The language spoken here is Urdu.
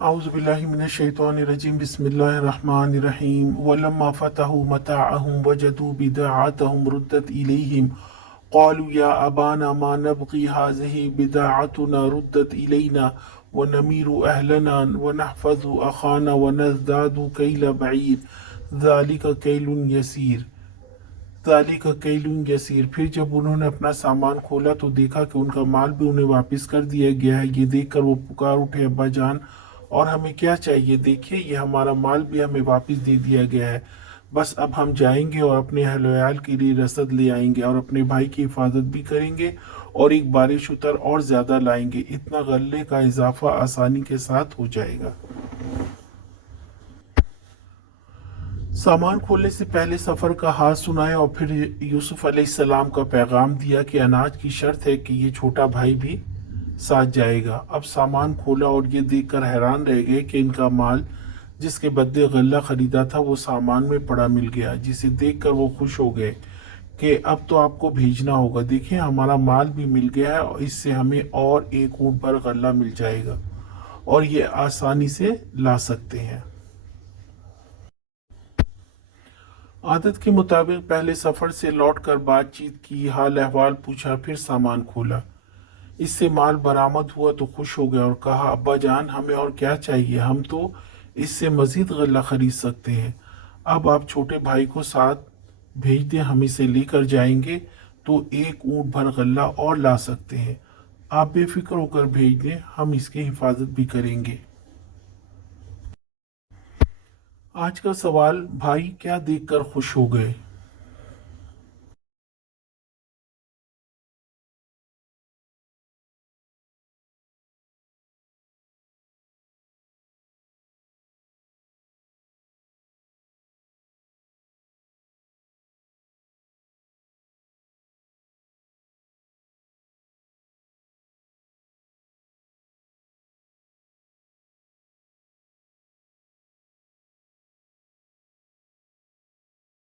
أعوذ بالله من الشيطان الرجيم بسم الله الرحمن الرحيم ولما فتحوا متاعهم وجدوا بضاعتهم ردت إليهم قالوا يا أبانا ما نبغي هذه بضاعتنا ردت إلينا ونمير أهلنا ونحفظ أخانا ونزداد كيل بعير ذلك كيل يسير ذالک کیل یسیر۔ پھر جب انہوں نے اپنا سامان کھولا تو دیکھا کہ ان کا مال بھی انہیں واپس کر دیا گیا ہے۔ یہ دیکھ کر وہ پکار اٹھے، ابا جان اور ہمیں کیا چاہیے؟ دیکھیے یہ ہمارا مال بھی ہمیں واپس دے دیا گیا ہے، بس اب ہم جائیں گے اور اپنے اہل وعیال کے لیے رسد لے آئیں گے اور اپنے بھائی کی حفاظت بھی کریں گے اور ایک بارش اتر اور زیادہ لائیں گے، اتنا غلے کا اضافہ آسانی کے ساتھ ہو جائے گا۔ سامان کھولنے سے پہلے سفر کا حال سنایا اور پھر یوسف علیہ السلام کا پیغام دیا کہ اناج کی شرط ہے کہ یہ چھوٹا بھائی بھی ساتھ جائے گا۔ اب سامان کھولا اور یہ دیکھ کر حیران رہ گئے کہ ان کا مال جس کے بدلے غلہ خریدا تھا وہ سامان میں پڑا مل گیا، جسے دیکھ کر وہ خوش ہو گئے کہ اب تو آپ کو بھیجنا ہوگا، دیکھیں ہمارا مال بھی مل گیا ہے اور اس سے ہمیں اور ایک اونٹ پر غلہ مل جائے گا اور یہ آسانی سے لا سکتے ہیں۔ عادت کے مطابق پہلے سفر سے لوٹ کر بات چیت کی، حال احوال پوچھا، پھر سامان کھولا۔ اس سے مال برآمد ہوا تو خوش ہو گیا اور کہا ابا جان ہمیں اور کیا چاہیے، ہم تو اس سے مزید غلہ خرید سکتے ہیں۔ اب آپ چھوٹے بھائی کو ساتھ بھیج دیں، ہم اسے لے کر جائیں گے تو ایک اونٹ بھر غلہ اور لا سکتے ہیں۔ آپ بے فکر ہو کر بھیج دیں، ہم اس کی حفاظت بھی کریں گے۔ آج کا سوال، بھائی کیا دیکھ کر خوش ہو گئے؟